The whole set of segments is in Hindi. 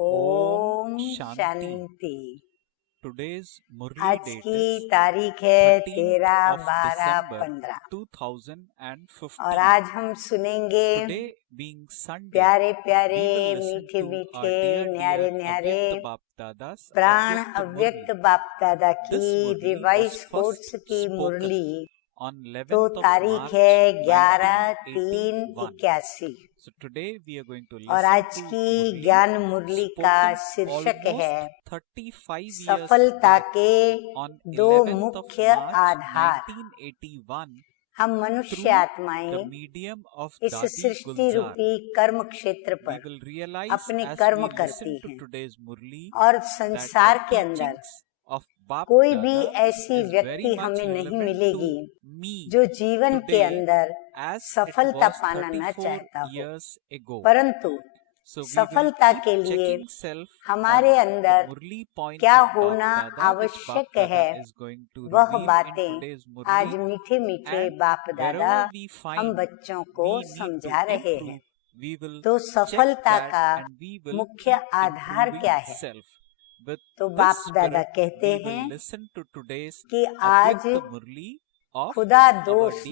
ओम शांति। आज की तारीख है 13/12/15 और आज हम सुनेंगे प्यारे प्यारे मीठे मीठे न्यारे न्यारे प्राण अव्यक्त बाप दादा की रिवाइज कोर्स की मुरली। तो तारीख है 11/3/81 और आज की ज्ञान मुरली का शीर्षक है सफलता के दो मुख्य आधार। हम मनुष्य आत्माएं इस सृष्टि रूपी कर्म क्षेत्र पर अपने कर्म करती हैं और संसार के अंदर कोई भी ऐसी व्यक्ति हमें नहीं मिलेगी जो जीवन के अंदर सफलता पाना न चाहता हो, परंतु सफलता के लिए हमारे अंदर क्या होना आवश्यक है, वह बातें आज मीठे मीठे बाप दादा हम बच्चों को समझा रहे हैं। तो सफलता का मुख्य आधार क्या है? तो बाप दादा कहते हैं कि आज खुदा दोस्त,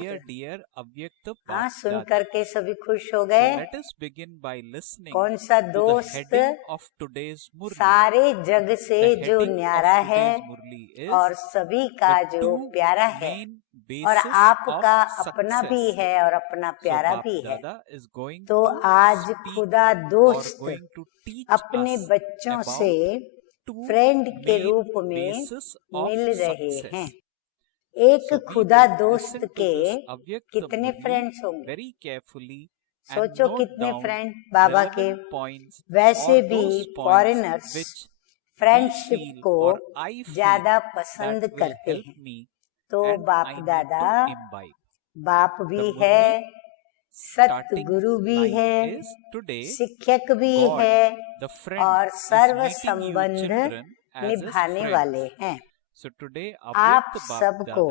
हाँ, सुन करके सभी खुश हो गए। कौन सा दोस्त? सारे जग से जो न्यारा है और सभी का जो प्यारा है और आपका अपना भी है और अपना प्यारा भी है। तो आज खुदा दोस्त अपने बच्चों से फ्रेंड के रूप में मिल रहे हैं। एक खुदा दोस्त के कितने फ्रेंड्स होंगे? सोचो कितने फ्रेंड बाबा के। वैसे भी फॉरेनर्स फ्रेंडशिप को ज्यादा पसंद करते हैं। तो बाप दादा बाप भी है, सतगुरु भी है, शिक्षक भी है और सर्व संबंध निभाने वाले हैं। आप सबको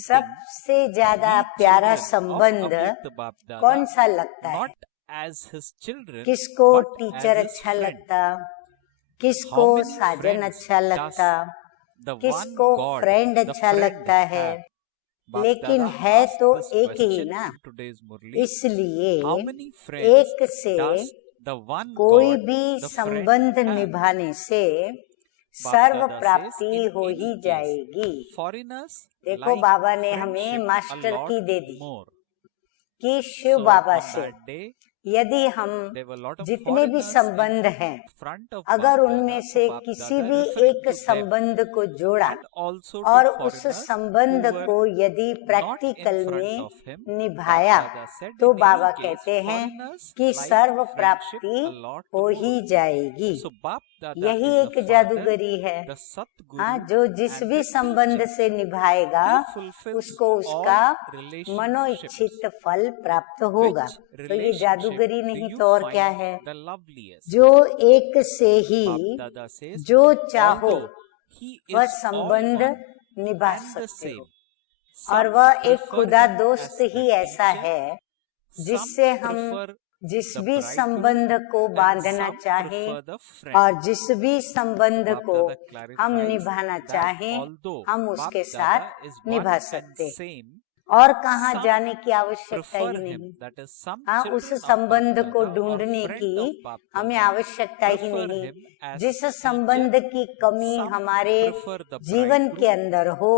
सबसे ज्यादा प्यारा संबंध कौन सा लगता है? किसको टीचर अच्छा लगता, किसको साजन अच्छा लगता, किसको फ्रेंड अच्छा लगता है, लेकिन है तो एक ही ना। इसलिए एक से कोई भी संबंध निभाने से सर्व प्राप्ति हो ही जाएगी। देखो बाबा ने हमें मास्टर की दे दी कि शिव बाबा से यदि हम जितने भी संबंध हैं, अगर उनमें से किसी भी एक संबंध को जोड़ा और उस संबंध को यदि प्रैक्टिकल में निभाया, तो बाबा कहते हैं कि सर्व प्राप्ति हो ही जाएगी। यही एक जादूगरी है। हाँ, जो जिस भी संबंध से निभाएगा उसको उसका मनोइच्छित फल प्राप्त होगा। तो ये जादूगरी नहीं तो और क्या है? जो एक से ही जो चाहो वह संबंध निभा सकते हो, और वह एक खुदा दोस्त ही ऐसा है जिससे हम जिस भी संबंध को बांधना चाहें और जिस भी संबंध को हम निभाना चाहें, हम उसके साथ निभा सकते हैं और कहाँ जाने की आवश्यकता ही नहीं। हाँ, उस संबंध को ढूंढने की हमें आवश्यकता ही नहीं। जिस संबंध की कमी हमारे जीवन के अंदर हो,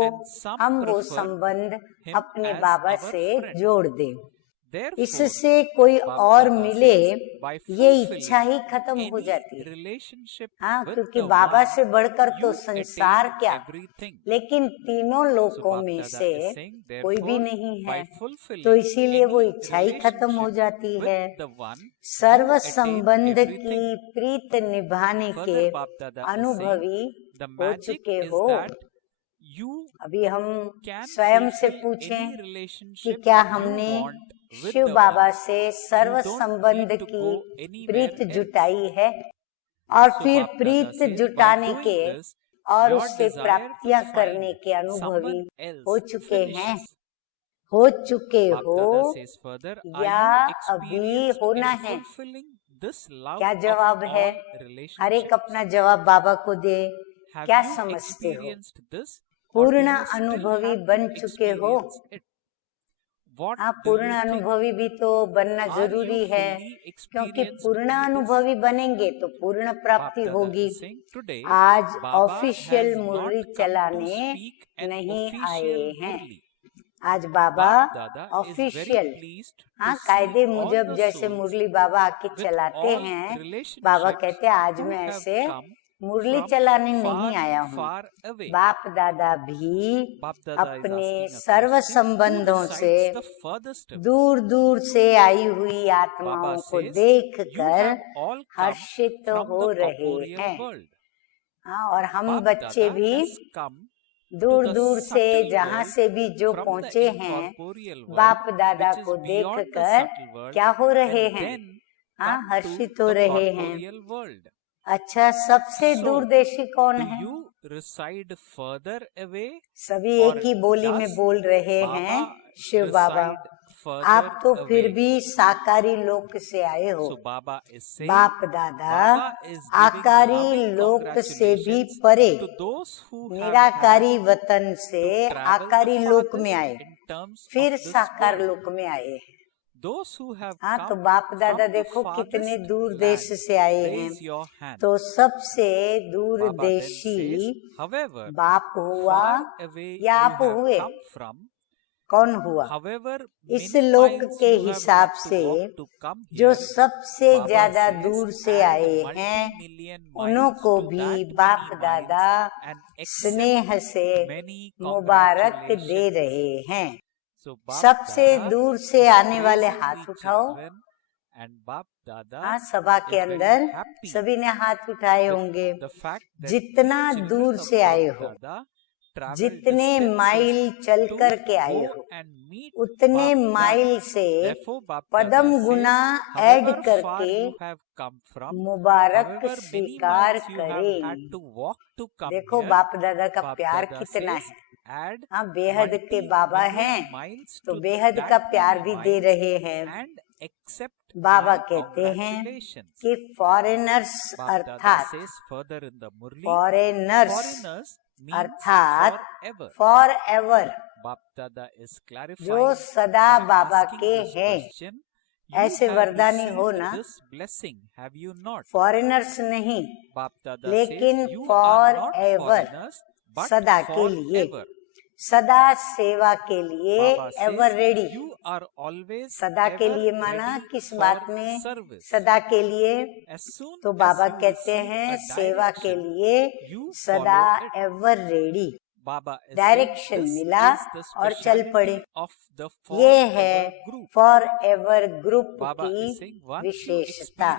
हम वो संबंध अपने बाबा से जोड़ दें। इससे कोई और मिले ये इच्छा ही खत्म हो जाती है। हाँ, क्योंकि बाबा से बढ़कर तो संसार क्या, लेकिन तीनों लोकों में से कोई भी नहीं है, तो इसीलिए वो इच्छा ही खत्म हो जाती है। सर्व संबंध की प्रीत निभाने के अनुभवी हो चुके हो। अभी हम स्वयं से पूछें कि क्या हमने शिव बाबा से सर्व संबंध की प्रीत जुटाई है, और फिर प्रीत जुटाने के और उससे प्राप्तियां करने के अनुभवी हो चुके हैं, हो चुके हो या अभी होना है? क्या जवाब है? हर एक अपना जवाब बाबा को दे। क्या समझते हो? पूर्ण अनुभवी बन चुके हो? हाँ, पूर्ण अनुभवी भी तो बनना जरूरी है, क्योंकि पूर्ण अनुभवी बनेंगे तो पूर्ण प्राप्ति होगी। आज ऑफिशियल मुरली चलाने नहीं आए हैं। आज बाबा ऑफिशियल, हाँ, कायदे मुजब जैसे मुरली बाबा आके चलाते हैं, बाबा कहते हैं आज मैं ऐसे मुरली चलाने नहीं आया हूँ। बाप दादा भी अपने सर्व संबंधों से दूर दूर से आई हुई आत्माओं को देखकर हर्षित हो रहे हैं। हाँ, और हम बच्चे भी दूर दूर से जहाँ से भी जो पहुँचे हैं, बाप दादा को देखकर क्या हो रहे हैं? हाँ, हर्षित हो रहे हैं। अच्छा, सबसे दूरदेशी कौन है? सभी एक ही बोली में बोल रहे हैं, शिव बाबा। आप तो फिर भी साकारी लोक से आए हो। बाप दादा आकारी लोक से भी परे निराकारी वतन से आकारी लोक में आए, फिर साकार लोक में आए। हाँ, तो बाप दादा देखो कितने दूर देश से आए हैं। तो सबसे दूर देशी बाप हुआ या आप हुए? कौन हुआ? इस लोक के हिसाब से जो सबसे ज्यादा दूर से आए हैं, उन्हों को भी बाप दादा स्नेह से मुबारक दे रहे हैं। सबसे दूर से आने वाले हाथ उठाओ। हाँ, सभा के अंदर सभी ने हाथ उठाए होंगे। जितना दूर से आए हो, जितने माइल चल कर के आए हो, उतने माइल से पदम गुना ऐड करके मुबारक स्वीकार करें। देखो बाप दादा का प्यार कितना है। हाँ, बेहद के बाबा हैं तो बेहद का प्यार भी दे रहे हैं। बाबा कहते हैं कि फॉरेनर्स अर्थात फॉर एवर, जो सदा बाबा के हैं, ऐसे वरदानी हो ना। फॉरेनर्स नहीं, लेकिन फॉर एवर, सदा के लिए, सदा सेवा के लिए, एवर रेडी। सदा के लिए माना किस बात में? सदा के लिए। तो बाबा कहते हैं सेवा के लिए सदा एवर रेडी। डायरेक्शन मिला और चल पड़े। ये है फॉर एवर ग्रुप की विशेषता।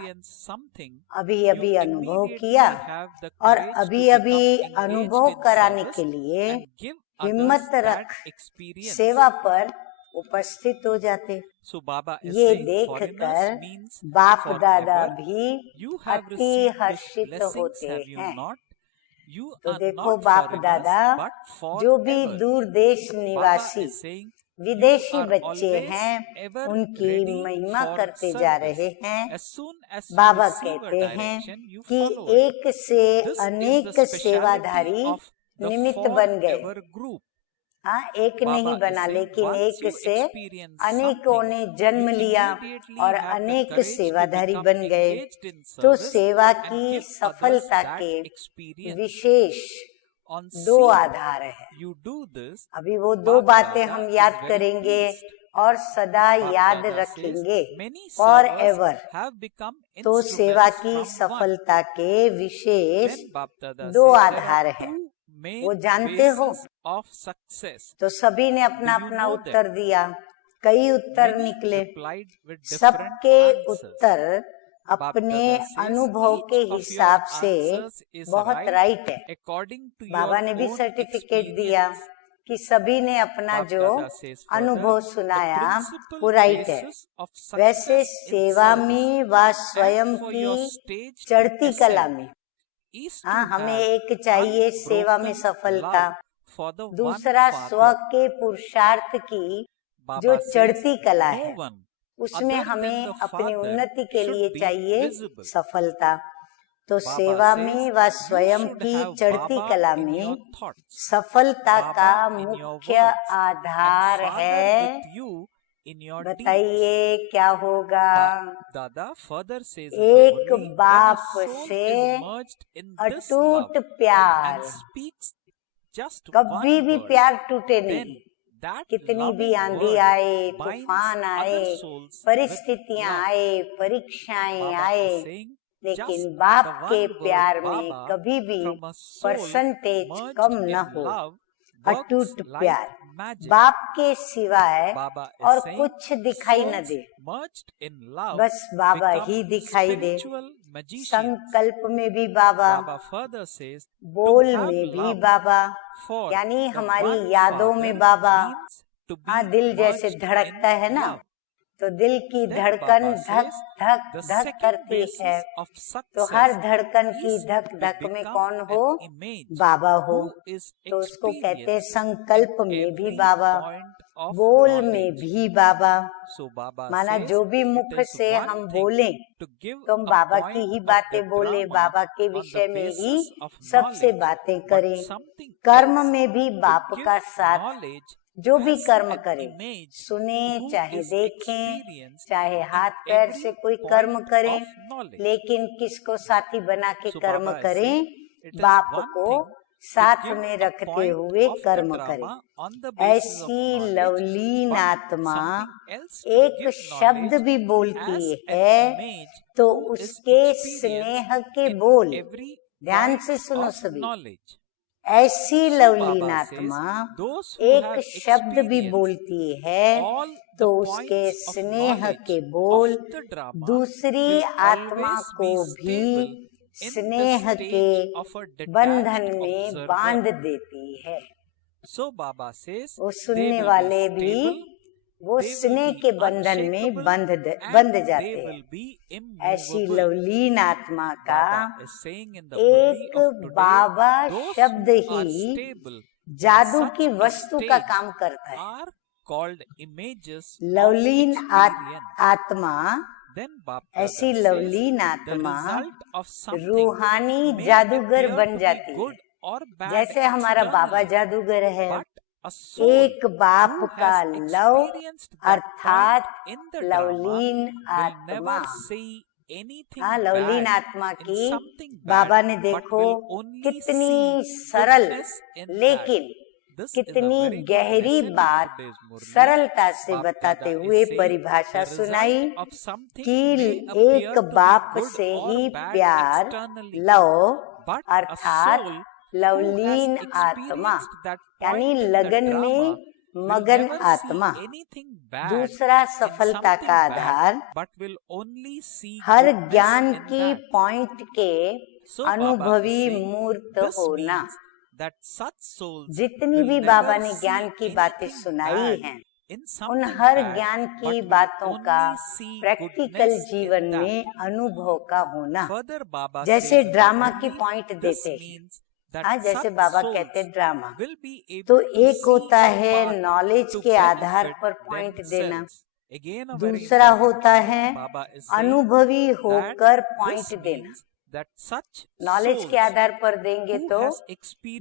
अभी अभी अनुभव किया और अभी अभी अनुभव कराने के लिए हिम्मत रख सेवा पर उपस्थित हो जाते। ये देखकर बाप दादा भी अति हर्षित होते हैं। तो देखो बाप दादा जो भी दूर देश निवासी विदेशी बच्चे हैं, उनकी महिमा करते जा रहे हैं। बाबा कहते हैं कि एक से अनेक सेवाधारी निमित्त बन गए। हाँ, एक नहीं बना, लेकिन एक से अनेकों ने जन्म लिया और अनेक सेवाधारी बन गए। तो सेवा की सफलता के विशेष दो आधार है। अभी वो दो बातें हम याद करेंगे और सदा याद रखेंगे फॉर एवर। तो सेवा की सफलता के विशेष दो आधार हैं, वो जानते हो? तो सभी ने अपना अपना उत्तर दिया। कई उत्तर निकले, सबके उत्तर अपने अनुभव के हिसाब से बहुत राइट है। बाबा ने भी सर्टिफिकेट दिया कि सभी ने अपना जो अनुभव सुनाया वो राइट है। वैसे सेवा में व स्वयं की चढ़ती कला में, हाँ, हमें एक चाहिए सेवा में सफलता, दूसरा स्व के पुरुषार्थ की जो चढ़ती कला है। उसमें हमें अपनी उन्नति के लिए चाहिए सफलता। तो सेवा में व स्वयं की चढ़ती कला में सफलता का मुख्य आधार है। बताइए क्या होगा? एक बाप से अटूट प्यार, कभी भी प्यार टूटे नहीं। कितनी भी आंधी आए, तूफान आए, परिस्थितियां आए, परीक्षाएं आए, लेकिन बाप के प्यार में कभी भी परसेंटेज कम न हो। अटूट प्यार, बाप के सिवाय और कुछ दिखाई न दे, बस बाबा ही दिखाई दे। संकल्प में भी बाबा, बोल में भी बाबा, यानी हमारी यादों में बाबा। हाँ, दिल जैसे धड़कता है ना, तो दिल की धड़कन धक धक धक करती है, तो हर धड़कन की धक धक में कौन हो? बाबा हो। तो उसको कहते हैं संकल्प में भी बाबा, बोल में भी बाबा। माना जो भी मुख से हम बोलें तो हम बाबा की ही बातें बोले, बाबा के विषय में ही सबसे बातें करें। कर्म में भी बाप का साथ, जो भी कर्म करें, सुने चाहे देखें, चाहे हाथ पैर से कोई कर्म करें, लेकिन किसको साथी बना के कर्म करें? बाप को साथ में रखते हुए कर्म करें। ऐसी लवलीन आत्मा एक शब्द भी बोलती है तो उसके स्नेह के बोल, ध्यान से सुनो सभी, ऐसी लवलीन आत्मा एक शब्द भी बोलती है तो उसके स्नेह के बोल दूसरी आत्मा को भी स्नेह के बंधन में बांध देती है। वो सुनने वाले भी वो स्नेह के बंधन में बंध जाते हैं। ऐसी लवलीन आत्मा का एक बाबा शब्द ही जादू की वस्तु का काम करता है। लवलीन आत्मा, ऐसी लवलीन आत्मा रूहानी जादूगर बन जाती है। जैसे हमारा बाबा जादूगर है। एक बाप का लव अर्थात लवलीन आत्मा। हाँ, लवलीन आत्मा की बाबा ने देखो कितनी सरल लेकिन कितनी गहरी बात सरलता से बताते हुए परिभाषा सुनाई कि एक बाप से ही प्यार, लव अर्थात लवलीन आत्मा, यानी लगन में मगन आत्मा। दूसरा सफलता का आधार हर ज्ञान की पॉइंट के अनुभवी मूर्त होना। जितनी भी बाबा ने ज्ञान की बातें सुनाई हैं, उन हर ज्ञान की बातों का प्रैक्टिकल जीवन में अनुभव का होना। जैसे ड्रामा की पॉइंट देते हैं, हाँ, जैसे बाबा कहते हैं ड्रामा, तो एक होता है नॉलेज के आधार पर पॉइंट देना, दूसरा होता है अनुभवी होकर पॉइंट देना। नॉलेज के आधार पर देंगे तो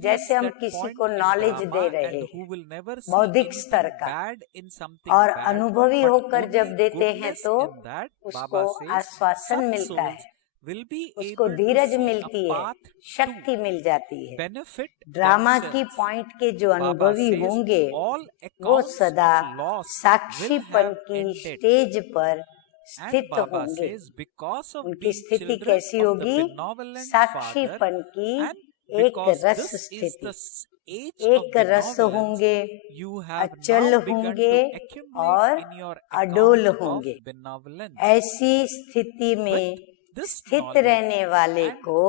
जैसे हम किसी को नॉलेज दे रहे हैं बौद्धिक स्तर का, और अनुभवी होकर जब देते हैं तो उसको आश्वासन मिलता है, उसको धीरज मिलती है, शक्ति मिल जाती है। ड्रामा की पॉइंट के जो अनुभवी होंगे वो सदा साक्षीपन की स्टेज पर स्थित होंगे। उनकी स्थिति कैसी होगी? साक्षीपन की एक रस स्थिति, एक रस होंगे, अचल होंगे और अडोल होंगे। ऐसी स्थिति में स्थित रहने वाले को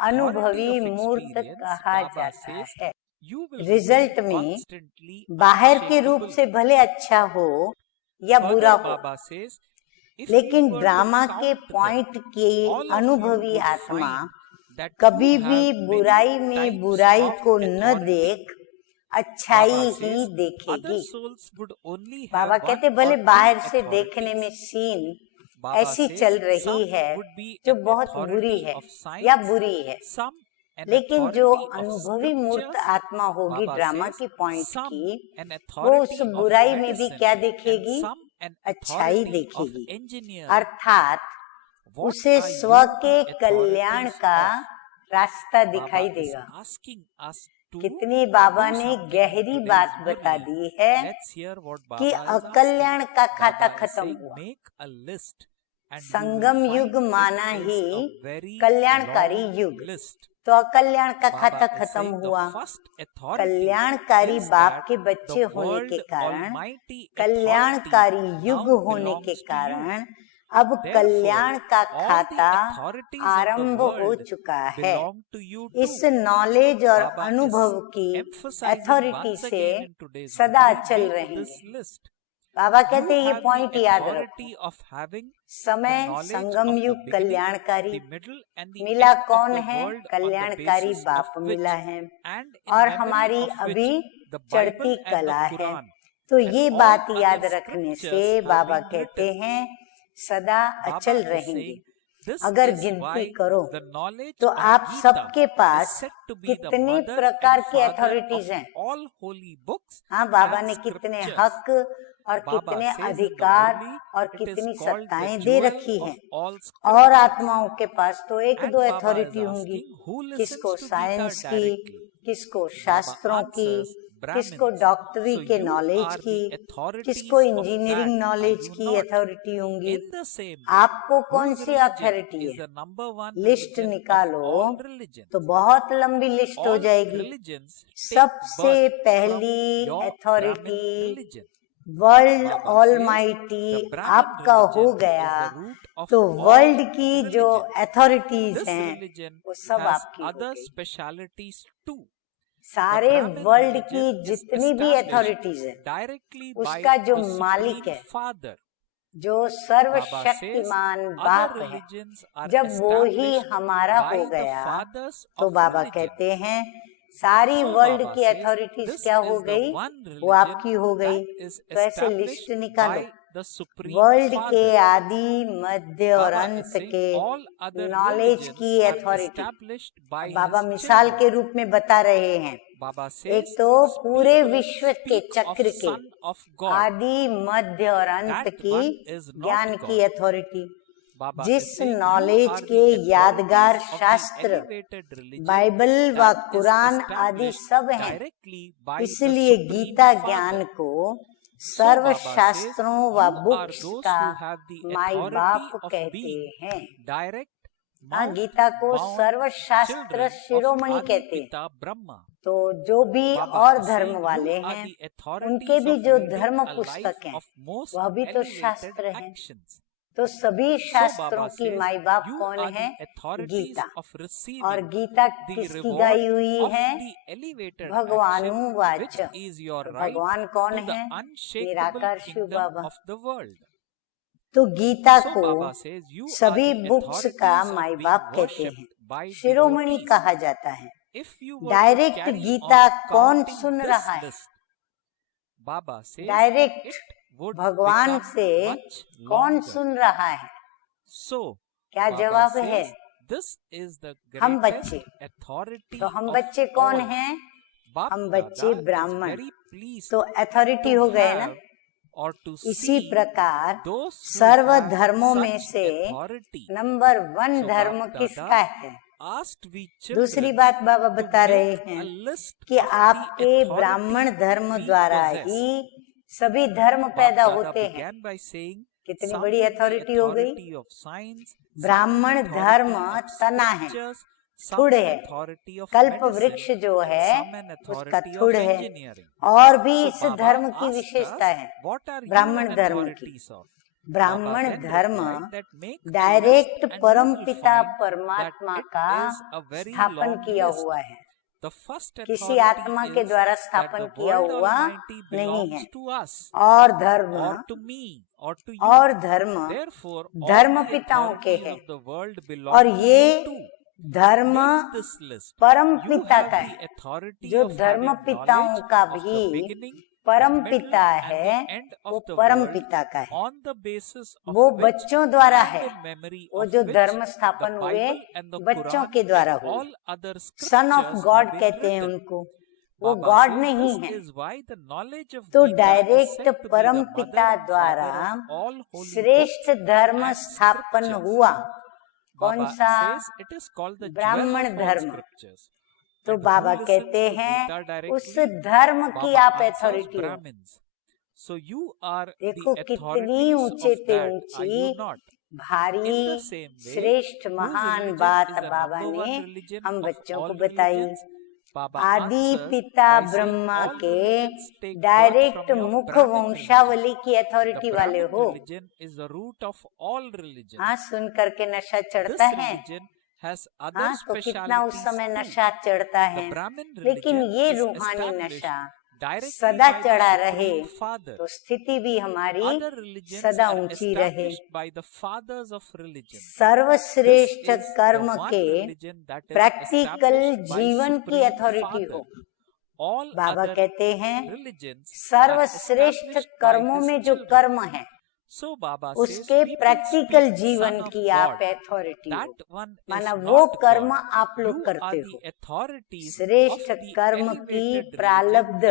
अनुभवी मूर्त कहा जाता है। रिजल्ट में बाहर के रूप से भले अच्छा हो या बुरा हो, लेकिन ड्रामा के पॉइंट की अनुभवी आत्मा कभी भी बुराई में बुराई को न देख अच्छाई ही देखेगी। बाबा कहते भले बाहर से देखने में सीन ऐसी चल रही है जो बहुत बुरी है या बुरी है, लेकिन जो अनुभवी मूर्त आत्मा होगी ड्रामा की पॉइंट की, वो उस बुराई में भी क्या देखेगी? अच्छाई देखेगी। अर्थात उसे स्व के कल्याण का रास्ता दिखाई देगा। कितनी बाबा ने गहरी बात बता दी है कि अकल्याण का खाता खत्म हुआ। संगम युग माना ही कल्याणकारी युग, तो अकल्याण का खाता खत्म हुआ। कल्याणकारी बाप के बच्चे होने के कारण, कल्याणकारी युग होने के कारण अब कल्याण का खाता आरंभ हो चुका है। इस नॉलेज और अनुभव की अथॉरिटी से सदा चल रहेंगे। बाबा कहते हैं ये पॉइंट याद रखो। समय संगम युग कल्याणकारी मिला कौन है? कल्याणकारी बाप मिला है, और हमारी अभी चढ़ती कला है। तो ये बात याद रखने से बाबा कहते हैं सदा अचल रहेंगे। अगर गिनती करो तो आप सबके पास कितने प्रकार की अथॉरिटीज हैं? हाँ, बाबा ने कितने हक और कितने अधिकार और कितनी सत्ताएं दे रखी हैं। और आत्माओं के पास तो एक दो अथॉरिटी होंगी, किसको साइंस की, किसको शास्त्रों की, किसको डॉक्टरी के नॉलेज की, किसको इंजीनियरिंग नॉलेज की अथॉरिटी होंगी। आपको कौन सी अथॉरिटी है? लिस्ट निकालो तो बहुत लंबी लिस्ट हो जाएगी। सबसे पहली अथॉरिटी वर्ल्ड ऑलमाइटी आपका हो गया, तो वर्ल्ड की जो अथॉरिटीज हैं वो सब आपकी हो गई। सारे वर्ल्ड की जितनी भी अथॉरिटीज है उसका जो मालिक है, जो सर्वशक्तिमान बाप है, जब वो ही हमारा हो गया तो बाबा कहते हैं सारी वर्ल्ड की अथॉरिटीज क्या हो गई? वो आपकी हो गई। तो ऐसे लिस्ट निकालो, वर्ल्ड के आदि मध्य और अंत के नॉलेज की अथॉरिटी बाबा मिसाल के रूप में बता रहे हैं। एक तो पूरे विश्व के चक्र के आदि मध्य और अंत की ज्ञान की अथॉरिटी, जिस नॉलेज के यादगार शास्त्र बाइबल व कुरान आदि सब हैं, इसलिए गीता ज्ञान को सर्व शास्त्रों व बुक्स का माई बाप कहते हैं। हाँ, गीता को सर्व शास्त्र शिरोमणि कहते हैं। तो जो भी और धर्म वाले हैं उनके भी जो धर्म पुस्तक हैं वह भी तो शास्त्र हैं। तो सभी शास्त्रों की माई बाप कौन है? गीता। और गीता किसकी गाई हुई है? भगवानुवाच। भगवान कौन है? निराकार शिव बाबा। तो गीता को सभी बुक्स का माई बाप कहते हैं, शिरोमणि कहा जाता है। डायरेक्ट गीता कौन सुन रहा है? डायरेक्ट भगवान से कौन सुन रहा है? क्या जवाब है? हम बच्चे। तो हम बच्चे कौन हैं? हम बच्चे ब्राह्मण। तो अथॉरिटी हो गए ना। इसी प्रकार सर्व धर्मों में से नंबर 1 धर्म किसका है? दूसरी बात बाबा बता रहे हैं कि आपके ब्राह्मण धर्म द्वारा ही सभी धर्म पैदा होते हैं। कितनी बड़ी अथॉरिटी हो गई। ब्राह्मण धर्म तना है, थुड़ है। कल्प वृक्ष जो है उसका थुड़ है। और भी इस धर्म की विशेषता है ब्राह्मण धर्म की। ब्राह्मण धर्म डायरेक्ट परमपिता परमात्मा का स्थापन किया हुआ है, किसी आत्मा के द्वारा स्थापन किया हुआ नहीं है। और धर्म धर्म पिताओं के हैं। और ये धर्म परम पिता का है, जो धर्म पिताओं का भी परम पिता है, वो परम पिता का है, वो बच्चों द्वारा है। वो जो धर्म स्थापन हुए बच्चों के द्वारा हुए। सन ऑफ गॉड कहते हैं उनको, वो गॉड नहीं है। तो डायरेक्ट परम पिता द्वारा श्रेष्ठ धर्म स्थापन हुआ। कौन सा? ब्राह्मण धर्म। तो बाबा कहते हैं उस धर्म की आप अथॉरिटी हो। देखो कितनी ऊंचे पे ऊंची भारी श्रेष्ठ महान बात बाबा ने हम बच्चों को बताई। आदि पिता ब्रह्मा के डायरेक्ट मुख वंशावली की अथॉरिटी वाले हो। हाँ, सुन करके नशा चढ़ता है। हाँ, तो कितना उस समय नशा चढ़ता है, लेकिन ये रूहानी नशा सदा चढ़ा रहे तो स्थिति भी हमारी सदा ऊंची रहे। सर्वश्रेष्ठ कर्म के प्रैक्टिकल जीवन की अथॉरिटी हो। बाबा कहते हैं सर्वश्रेष्ठ कर्मों में जो कर्म है उसके प्रैक्टिकल जीवन की आप अथॉरिटी हो। माना वो कर्म आप लोग करते हो। श्रेष्ठ कर्म की प्रारब्ध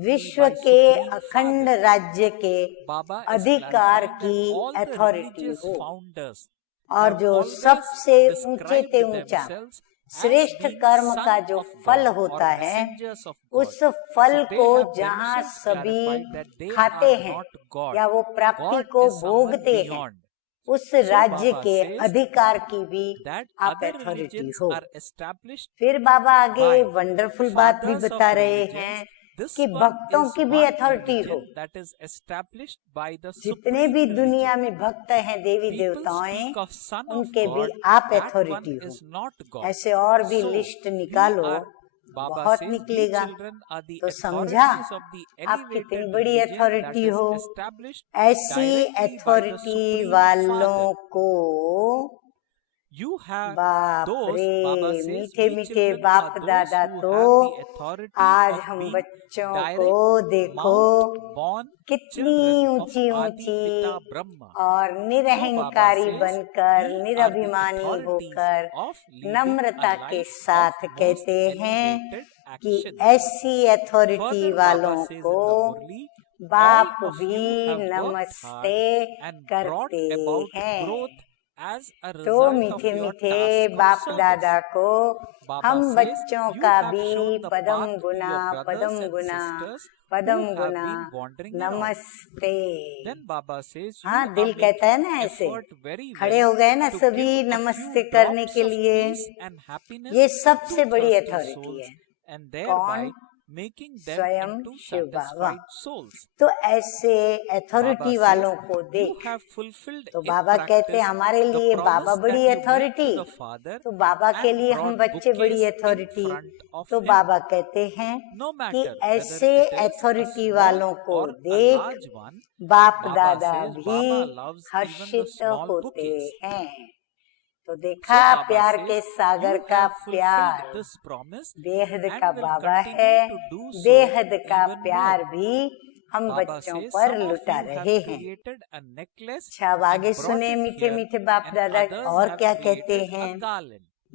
विश्व के अखंड राज्य के अधिकार की अथॉरिटी हो। और जो सबसे ऊंचे से ऊंचा श्रेष्ठ कर्म का जो फल होता है, उस फल को जहाँ सभी खाते हैं या वो प्राप्ति को भोगते हैं, उस राज्य के अधिकार की भी आप अथॉरिटी हो। फिर बाबा आगे वंडरफुल बात भी बता रहे हैं कि भक्तों की भी अथॉरिटी हो। जितने भी दुनिया में भक्त हैं देवी देवताएं, उनके भी आप अथॉरिटी हो। ऐसे और भी लिस्ट निकालो, बहुत निकलेगा। तो समझा आप कितनी बड़ी अथॉरिटी हो। ऐसी अथॉरिटी वालों को बाप रे, मीठे मीठे बाप दादा तो आज हम बच्चों को देखो कितनी ऊंची ऊंची और निरहंकारी बनकर, निरभिमानी होकर, नम्रता के साथ कहते हैं कि ऐसी अथॉरिटी वालों को बाप भी नमस्ते करते हैं। तो मीठे मीठे बाप दादा को हम बच्चों का भी पदम गुना पदम गुना पदम गुना नमस्ते। हाँ, दिल कहता है ना, ऐसे खड़े हो गए ना सभी नमस्ते करने के लिए। ये सबसे बड़ी अथॉरिटी है। कौन? स्वयं शिव बाबा। तो ऐसे अथॉरिटी वालों को देख, तो बाबा कहते हैं हमारे लिए बाबा बड़ी अथॉरिटी, तो बाबा के लिए हम बच्चे बड़ी अथॉरिटी। तो बाबा कहते हैं कि ऐसे अथॉरिटी वालों को देख बाप दादा भी हर्षित होते हैं। तो देखा प्यार के सागर का प्यार बेहद का बाबा है, बेहद का प्यार भी हम बच्चों पर लुटा रहे हैं। अच्छा, अब आगे सुने मीठे मीठे बाप दादा और क्या कहते हैं।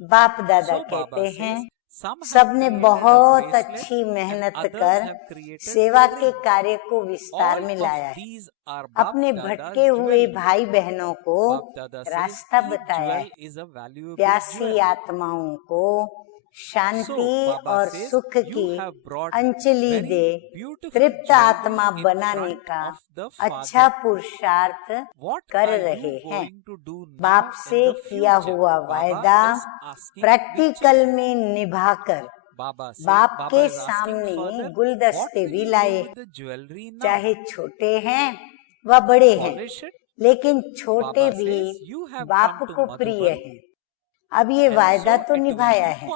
बाप दादा कहते हैं सबने बहुत अच्छी मेहनत कर सेवा के कार्य को विस्तार में लाया है, अपने भटके हुए भाई बहनों को रास्ता बताया है, प्यासी आत्माओं को शांति और सुख की अंजलि दे तृप्त आत्मा बनाने का अच्छा पुरुषार्थ कर रहे हैं। बाप से किया हुआ वायदा प्रैक्टिकल में निभाकर बाप के सामने गुलदस्ते भी लाए, चाहे छोटे हैं व बड़े हैं, लेकिन छोटे भी बाप को प्रिय हैं। अब ये वायदा तो निभाया है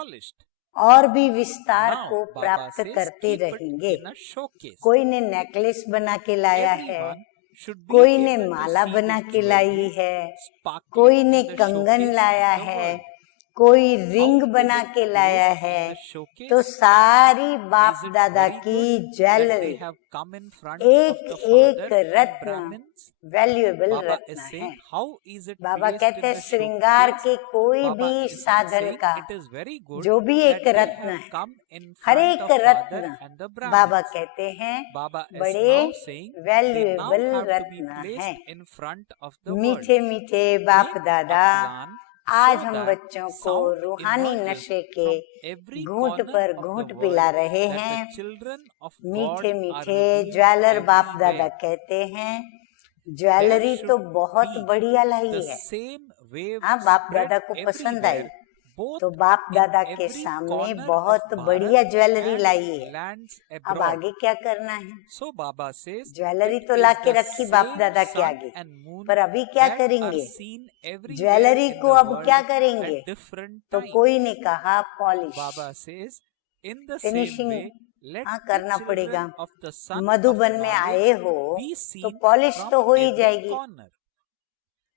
और भी विस्तार को प्राप्त करते रहेंगे। कोई ने नेकलेस बना के लाया है, कोई ने माला बना के लाई है, कोई ने कंगन लाया है, कोई रिंग बना के लाया है। तो सारी बाप दादा की ज्वेलरी, एक एक रत्न वैल्यूएबल रत्न है। बाबा कहते हैं श्रृंगार के कोई भी साधन का जो भी एक रत्न है, हर एक रत्न बाबा कहते हैं बड़े वैल्यूएबल रत्न है। मीठे मीठे बाप दादा आज हम बच्चों को रूहानी नशे के घूंट पर घूंट पिला रहे हैं। मीठे मीठे ज्वेलर बाप दादा कहते हैं ज्वेलरी तो बहुत बढ़िया लाई है। हाँ, बाप दादा को पसंद आई तो बाप दादा के सामने बहुत बढ़िया ज्वेलरी लाई है। अब आगे क्या करना है? ज्वेलरी तो लाके रखी बाप दादा के आगे, पर अभी क्या करेंगे? ज्वेलरी को अब क्या करेंगे? तो कोई ने कहा पॉलिश, फिनिशिंग करना पड़ेगा। मधुबन में आए हो तो पॉलिश तो हो ही जाएगी।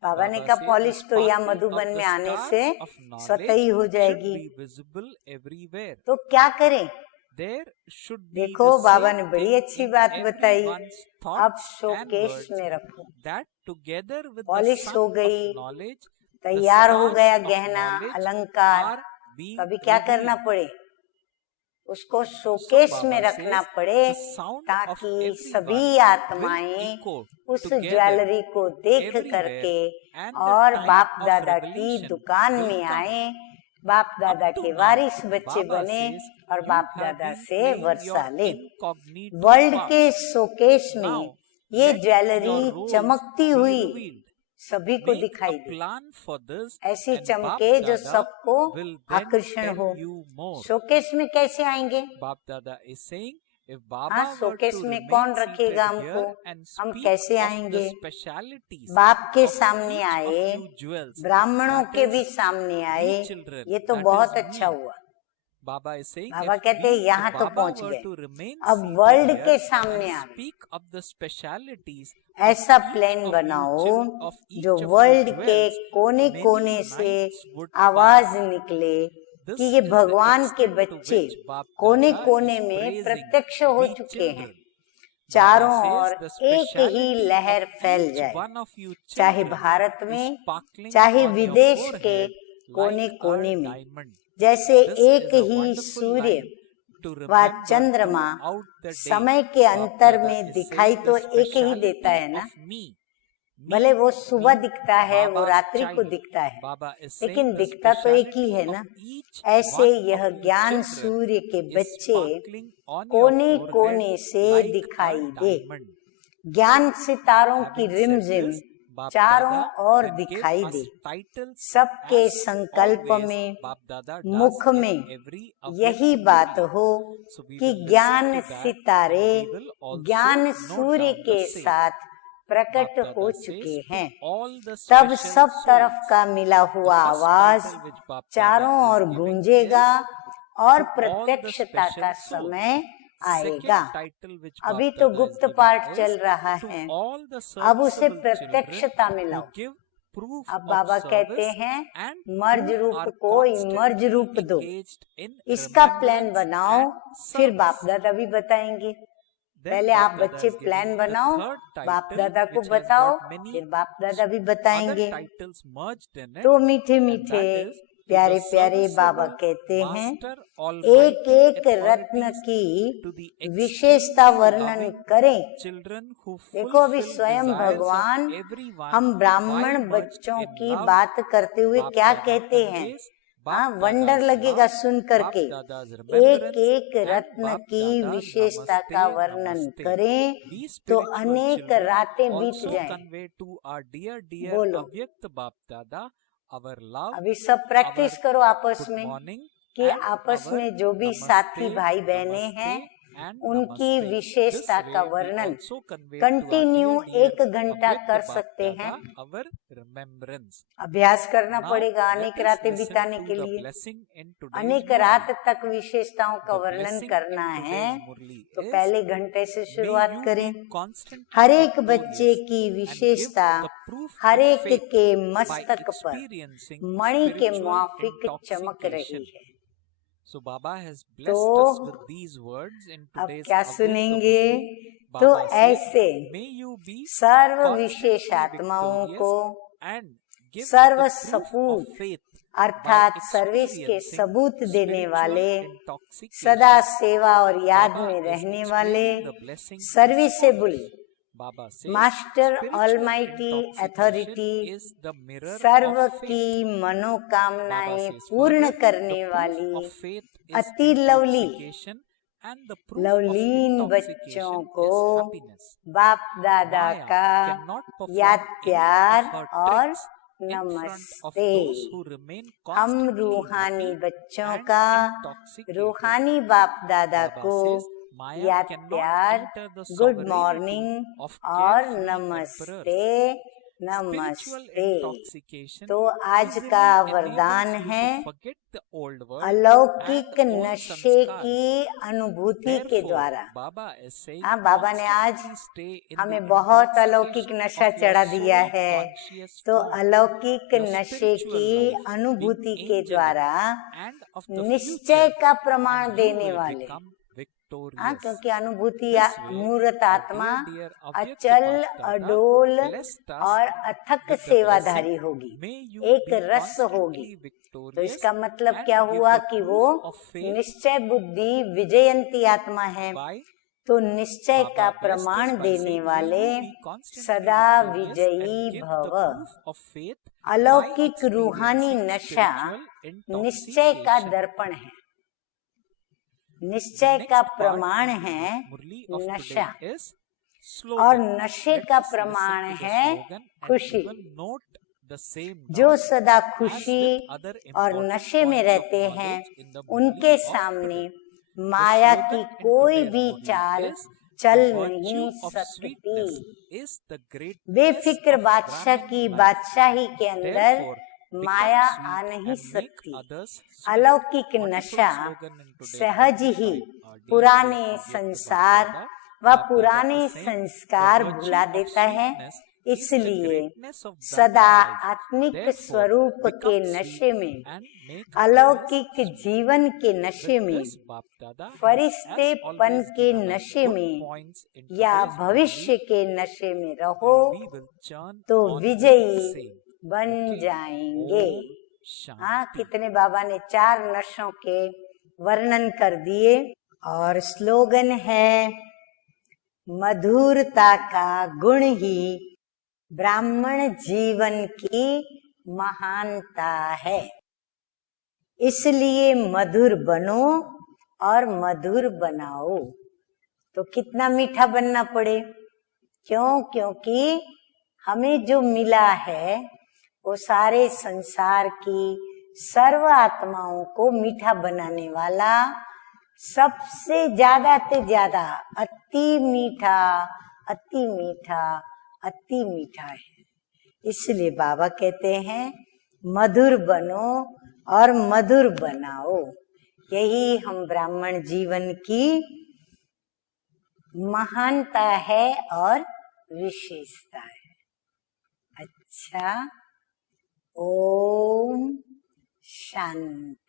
बाबा ने कहा पॉलिश तो या मधुबन में आने से स्वतः ही हो जाएगी। तो क्या करें? देखो बाबा ने बड़ी अच्छी बात बताई, अब शोकेस में रखो। पॉलिश हो गई, तैयार हो गया गहना अलंकार, कभी क्या करना पड़े? उसको शोकेस में रखना पड़े ताकि सभी आत्माएं उस ज्वेलरी को देख करके और बाप दादा की दुकान में आए, बाप दादा के वारिस बच्चे बने और बाप दादा से वर्षा ले। वर्ल्ड के शोकेस में ये ज्वेलरी चमकती हुई सभी को दिखाई दे, ऐसी चमके जो सबको आकर्षण हो। शोकेस में कैसे आएंगे? बाप दादा इज सेइंग हाँ, शोकेस में कौन रखेगा हमको? हम कैसे आएंगे? बाप के सामने आए, ब्राह्मणों के भी सामने आए, ये तो बहुत अच्छा हुआ। बाबा कहते हैं यहाँ तो पहुँच गए, अब वर्ल्ड के सामने आए। ऐसा प्लान बनाओ जो वर्ल्ड के कोने कोने से आवाज निकले कि ये भगवान के बच्चे कोने कोने में प्रत्यक्ष हो चुके हैं। चारों ओर एक ही लहर फैल जाए, चाहे भारत में चाहे विदेश के कोने कोने में। जैसे एक ही सूर्य व चंद्रमा समय के अंतर में दिखाई तो एक ही देता है ना, भले वो सुबह दिखता है वो रात्रि को दिखता है, लेकिन दिखता तो एक ही है ना। ऐसे यह ज्ञान सूर्य के बच्चे कोने कोने से दिखाई दे, ज्ञान सितारों की रिमझिम चारों ओर दिखाई दे। सबके संकल्प में मुख में यही बात हो कि ज्ञान सितारे ज्ञान सूर्य के साथ प्रकट हो चुके हैं। तब सब तरफ का मिला हुआ आवाज चारों ओर गूंजेगा और प्रत्यक्षता का समय आएगा। अभी तो गुप्त पाठ चल रहा है, अब उसे प्रत्यक्षता में लाओ। अब बाबा कहते हैं मर्ज रूप को इमर्ज रूप दो, इसका प्लान बनाओ, फिर बाप दादा भी बताएंगे। पहले आप बच्चे प्लान बनाओ, बाप दादा को बताओ, फिर बाप दादा भी बताएंगे। तो मीठे मीठे प्यारे प्यारे बाबा कहते हैं एक एक रत्न की विशेषता वर्णन करें। देखो अभी स्वयं भगवान हम ब्राह्मण बच्चों की बात करते हुए क्या कहते हैं, हाँ वंडर लगेगा सुन करके। एक एक रत्न की विशेषता का वर्णन करें तो अनेक रातें बीत जाएं। बोलो अभी सब प्रैक्टिस करो आपस में कि आपस में जो भी साथी भाई बहने हैं उनकी विशेषता का वर्णन कंटिन्यू 1 घंटा कर सकते हैं। अभ्यास करना पड़ेगा अनेक रातें बिताने के लिए। अनेक रात तक विशेषताओं का वर्णन करना है तो पहले घंटे से शुरुआत करें। हर एक बच्चे की विशेषता हर एक के मस्तक पर मणि के माफिक चमक रही है। तो अब क्या सुनेंगे? तो ऐसे सर्व विशेष आत्माओं को सर्व सपूत अर्थात सर्विस के सबूत देने वाले, सदा सेवा और याद में रहने वाले, सर्विसेबल मास्टर ऑलमाइटी अथॉरिटी, सर्व की मनोकामनाएं पूर्ण करने वाली अति लवलीन बच्चों को बाप दादा का याद प्यार और नमस्ते। हम रूहानी बच्चों का रूहानी बाप दादा को याद प्यार, गुड मॉर्निंग और नमस्ते नमस्ते। तो आज का वरदान है अलौकिक नशे की अनुभूति के द्वारा। हाँ, बाबा ने आज हमें बहुत अलौकिक नशा चढ़ा दिया है। तो अलौकिक नशे की अनुभूति के द्वारा निश्चय का प्रमाण देने वाले, क्योंकि अनुभूति मूर्त आत्मा अचल अडोल और अथक सेवाधारी होगी, एक रस होगी। तो इसका मतलब क्या हुआ कि वो निश्चय बुद्धि विजयंती आत्मा है। तो निश्चय का प्रमाण देने वाले सदा विजयी भव। अलौकिक रूहानी नशा निश्चय का दर्पण है, निश्चय का प्रमाण है नशा, और नशे का प्रमाण है खुशी। जो सदा खुशी और नशे में रहते हैं उनके सामने माया की कोई भी चाल चल नहीं सकती। बेफिक्र बादशाह की बादशाही के अंदर माया आ नहीं सकती। अलौकिक नशा सहज ही पुराने संसार व पुराने संस्कार भुला देता है। इसलिए सदा आत्मिक स्वरूप के नशे में, अलौकिक जीवन के नशे में, फरिश्तेपन के नशे में या भविष्य के नशे में रहो तो विजयी बन जाएंगे। हाँ, कितने बाबा ने 4 नशों के वर्णन कर दिए। और स्लोगन है मधुरता का गुण ही ब्राह्मण जीवन की महानता है। इसलिए मधुर बनो और मधुर बनाओ। तो कितना मीठा बनना पड़े? क्यों? क्योंकि हमें जो मिला है वो सारे संसार की सर्व आत्माओं को मीठा बनाने वाला, सबसे ज्यादा से ज्यादा अति मीठा, अति मीठा, अति मीठा है। इसलिए बाबा कहते हैं मधुर बनो और मधुर बनाओ। यही हम ब्राह्मण जीवन की महानता है और विशेषता है। अच्छा, ओम शांति।